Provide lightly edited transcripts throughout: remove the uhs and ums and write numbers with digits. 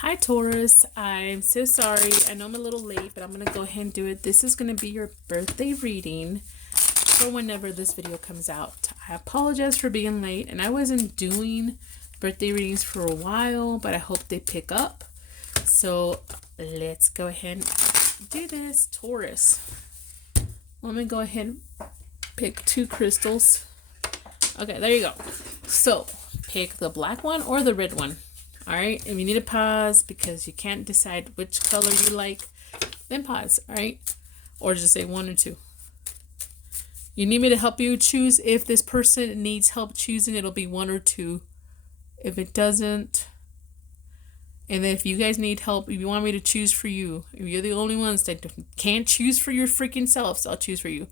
Hi Taurus, I'm so sorry. I know I'm a little late, but I'm going to go ahead and do it. This is going to be your birthday reading for whenever this video comes out. I apologize for being late, and I wasn't doing birthday readings for a while, but I hope they pick up. So let's go ahead and do this. Taurus. Let me go ahead and pick two crystals. Okay, there you go. So pick the black one or the red one. All right, if you need to pause because you can't decide which color you like, then pause, all right? Or just say one or two. You need me to help you choose. If this person needs help choosing, it'll be one or two. If it doesn't, and then if you guys need help, if you want me to choose for you, if you're the only ones that can't choose for your freaking selves, I'll choose for you.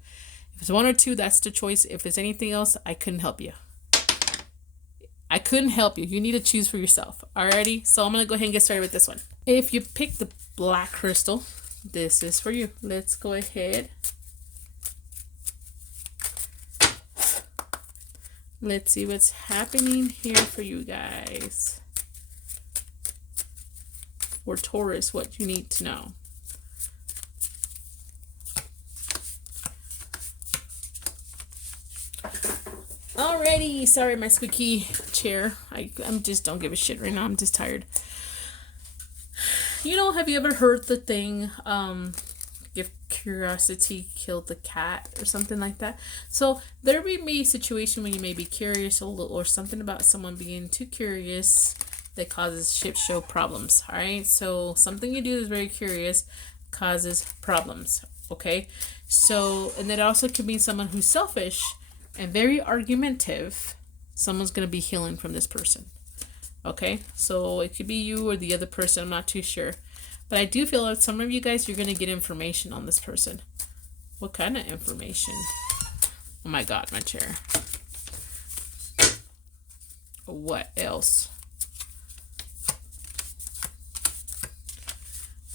If it's one or two, that's the choice. If it's anything else, I couldn't help you. I couldn't help you. You need to choose for yourself. Alrighty? So I'm going to go ahead and get started with this one. If you pick the black crystal, this is for you. Let's go ahead. Let's see what's happening here for you guys. For Taurus, what you need to know. Alrighty, sorry my squeaky chair. I'm just don't give a shit right now. I'm just tired. You know, have you ever heard the thing, if curiosity killed the cat or something like that? So there may be a situation when you may be curious or something about someone being too curious that causes ship show problems. Alright, so something you do is very curious causes problems. Okay, so, and it also could be someone who's selfish and very argumentative. Someone's going to be healing from this person. Okay, so it could be you or the other person. I'm not too sure. But I do feel like some of you guys, you're going to get information on this person. What kind of information? Oh my God, my chair. What else?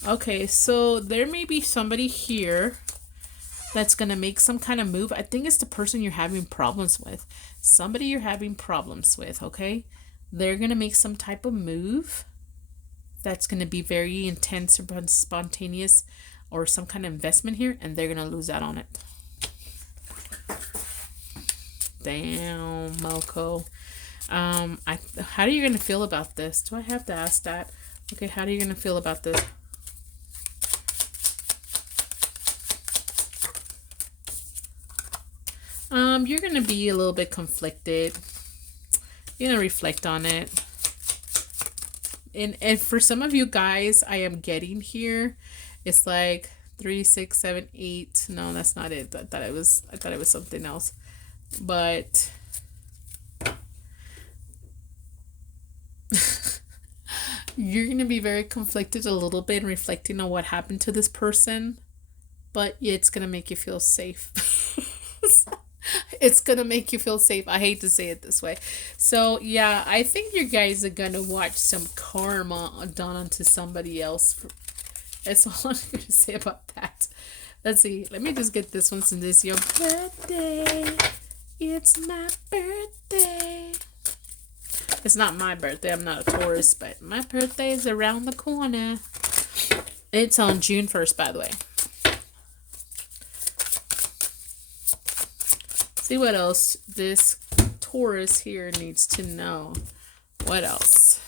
Okay, so there may be somebody here that's going to make some kind of move. I think it's the person you're having problems with. Somebody you're having problems with, okay? They're going to make some type of move that's going to be very intense or spontaneous or some kind of investment here, and they're going to lose out on it. Damn, Malco. How are you going to feel about this? Do I have to ask that? Okay, how are you going to feel about this? You're going to be a little bit conflicted. You're going to reflect on it. And for some of you guys, I am getting here, it's like 3, 6, 7, 8. No, that's not it. I thought it was something else. But you're going to be very conflicted a little bit and reflecting on what happened to this person. But it's going to make you feel safe. It's gonna make you feel safe. I hate to say it this way. So yeah, I think you guys are gonna watch some karma done onto somebody else. That's all I'm gonna say about that. Let's see. Let me just get this one since it's your birthday. It's my birthday. It's not my birthday. I'm not a Taurus, but my birthday is around the corner. It's on June 1st, by the way. See what else this Taurus here needs to know. What else?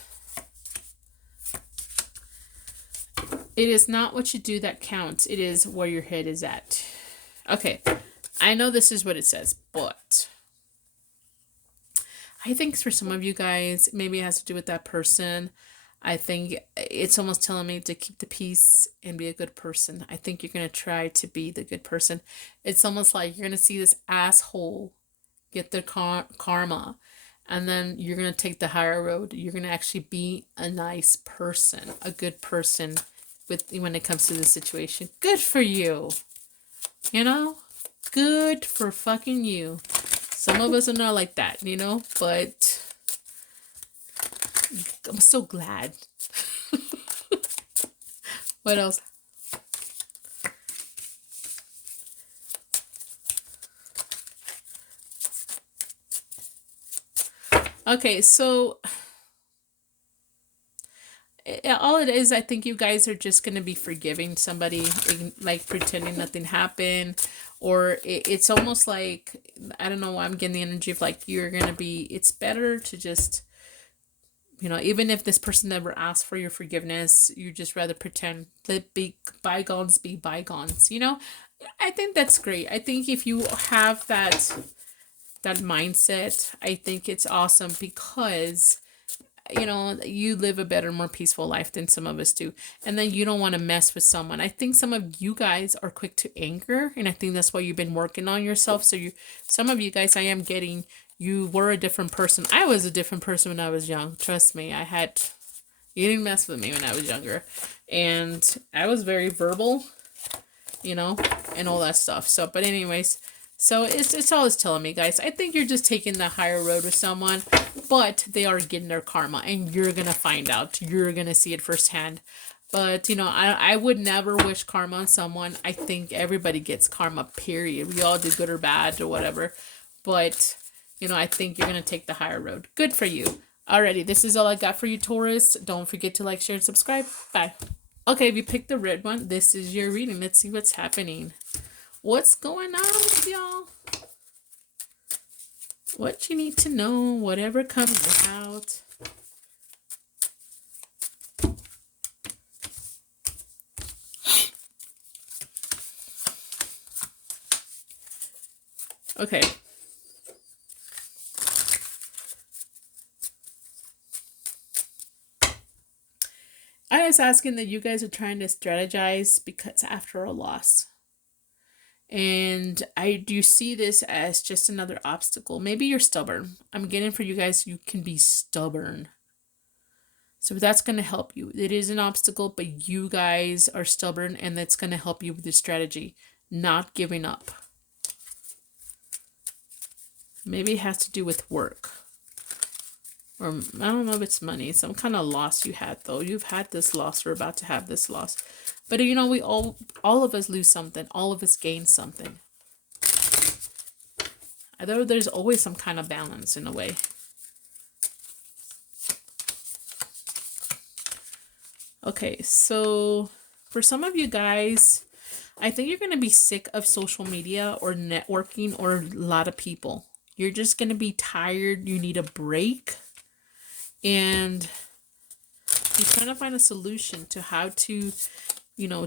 It is not what you do that counts. It is where your head is at. Okay. I know this is what it says, but I think for some of you guys, maybe it has to do with that person. I think it's almost telling me to keep the peace and be a good person. I think you're going to try to be the good person. It's almost like you're going to see this asshole get their karma, and then you're going to take the higher road. You're going to actually be a nice person, a good person when it comes to this situation. Good for you. You know? Good for fucking you. Some of us are not like that, you know? But I'm so glad. What else? Okay, so all it is, I think you guys are just going to be forgiving somebody, like pretending nothing happened. Or it's almost like, I don't know, I'm getting the energy of like you're going to be, it's better to just, even if this person never asked for your forgiveness, you just rather pretend, let be bygones be bygones, I think that's great. I think if you have that mindset, I think it's awesome because you live a better, more peaceful life than some of us do. And then you don't want to mess with someone. I think some of you guys are quick to anger, and I think that's why you've been working on yourself. So some of you guys, I am getting, you were a different person. I was a different person when I was young. Trust me, you didn't mess with me when I was younger. And I was very verbal, and all that stuff. So, but anyways, so it's always telling me, guys, I think you're just taking the higher road with someone, but they are getting their karma, and you're going to find out. You're going to see it firsthand. But, I would never wish karma on someone. I think everybody gets karma, period. We all do good or bad or whatever. But, I think you're going to take the higher road. Good for you. Alrighty, this is all I got for you, Taurus. Don't forget to like, share, and subscribe. Bye. Okay, if you picked the red one, this is your reading. Let's see what's happening. What's going on with y'all? What you need to know, whatever comes out. Okay. I was asking that you guys are trying to strategize because after a loss. And I do see this as just another obstacle. Maybe you're stubborn. I'm getting for you guys, you can be stubborn. So that's going to help you. It is an obstacle, but you guys are stubborn, and that's going to help you with your strategy. Not giving up. Maybe it has to do with work. Or I don't know if it's money. Some kind of loss you had, though. You've had this loss or about to have this loss. But we all of us lose something. All of us gain something. Although there's always some kind of balance in a way. Okay, so for some of you guys, I think you're going to be sick of social media or networking or a lot of people. You're just going to be tired. You need a break. And you're trying to find a solution to how to,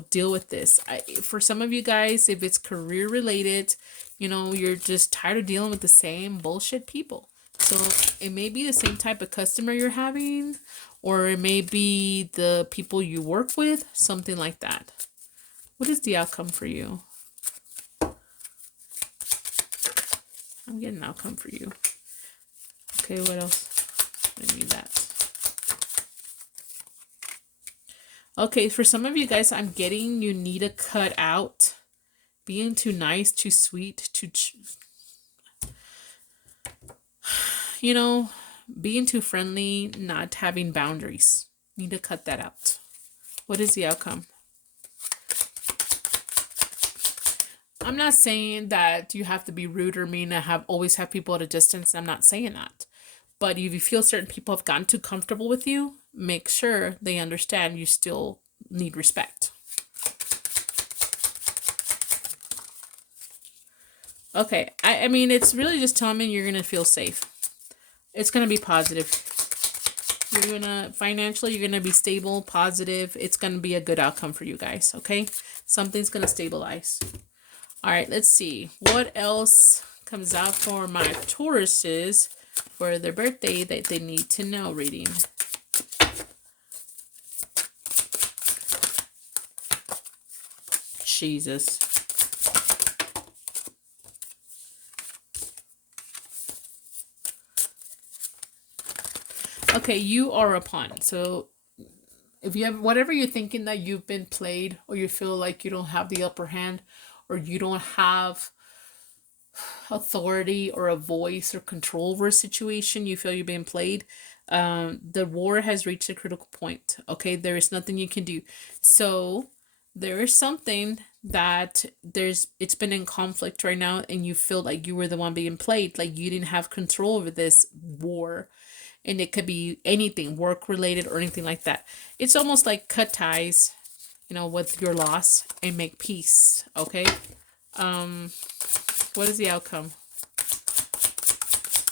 deal with this. For some of you guys, if it's career related, you're just tired of dealing with the same bullshit people. So it may be the same type of customer you're having, or it may be the people you work with, something like that. What is the outcome for you? I'm getting an outcome for you. Okay, what else? I need that. Okay, for some of you guys, I'm getting you need to cut out being too nice, too sweet, being too friendly, not having boundaries. Need to cut that out. What is the outcome? I'm not saying that you have to be rude or mean and always have people at a distance. I'm not saying that. But if you feel certain people have gotten too comfortable with you, make sure they understand you still need respect. Okay, I mean, it's really just telling me you're going to feel safe. It's going to be positive. Financially, you're going to be stable, positive. It's going to be a good outcome for you guys, okay? Something's going to stabilize. All right, let's see. What else comes out for my Tauruses for their birthday that they need to know reading? Jesus. Okay, you are a pawn. So if you have whatever you're thinking that you've been played, or you feel like you don't have the upper hand, or you don't have authority or a voice or control over a situation, you feel you're being played, the war has reached a critical point. Okay, there is nothing you can do. So there is something that it's been in conflict right now, and you feel like you were the one being played, like you didn't have control over this war. And it could be anything work related or anything like that. It's almost like cut ties, you know, with your loss and make peace. Okay. What is the outcome?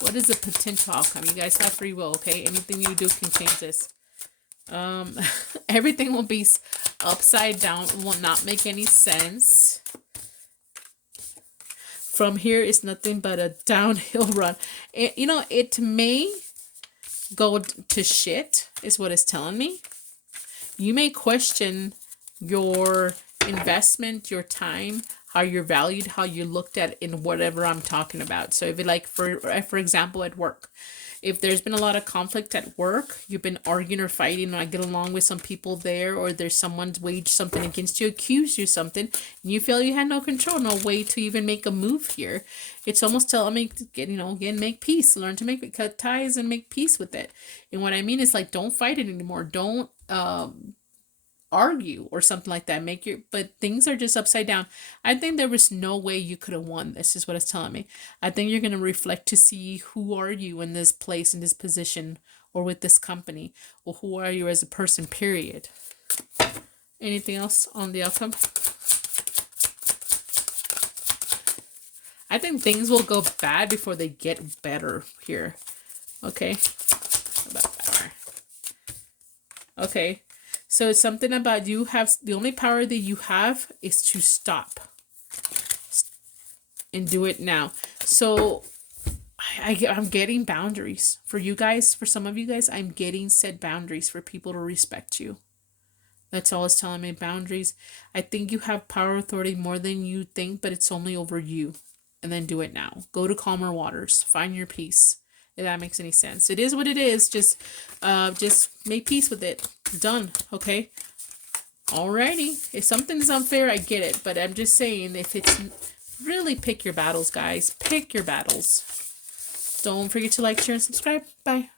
What is the potential outcome? You guys have free will, okay? Anything you do can change this. Everything will be upside down, will not make any sense. From here is nothing but a downhill run. You know, it may go to shit, is what it's telling me. You may question your investment, your time, how you're valued, how you looked at in whatever I'm talking about. So if it, like, for example, at work, if there's been a lot of conflict at work, you've been arguing or fighting, or I get along with some people there, or there's someone's waged something against you, accused you something, and you feel you had no control, no way to even make a move here. It's almost telling me, again, make peace, learn to cut ties and make peace with it. And what I mean is, like, don't fight it anymore. Don't argue or something like that. But things are just upside down. I think there was no way you could have won. This is what it's telling me. I think you're going to reflect to see who are you in this place, in this position, or with this company, or who are you as a person, period. Anything else on the outcome? I think things will go bad before they get better here. Okay. About better. Okay. So it's something about you have, the only power that you have is to stop and do it now. So I'm getting boundaries for you guys. For some of you guys, I'm getting set boundaries for people to respect you. That's all it's telling me, boundaries. I think you have power, authority more than you think, but it's only over you. And then do it now. Go to calmer waters. Find your peace. If that makes any sense. It is what it is. Just make peace with it. Done. Okay. Alrighty. If something's unfair, I get it. But I'm just saying, if it's really, pick your battles, guys. Pick your battles. Don't forget to like, share, and subscribe. Bye.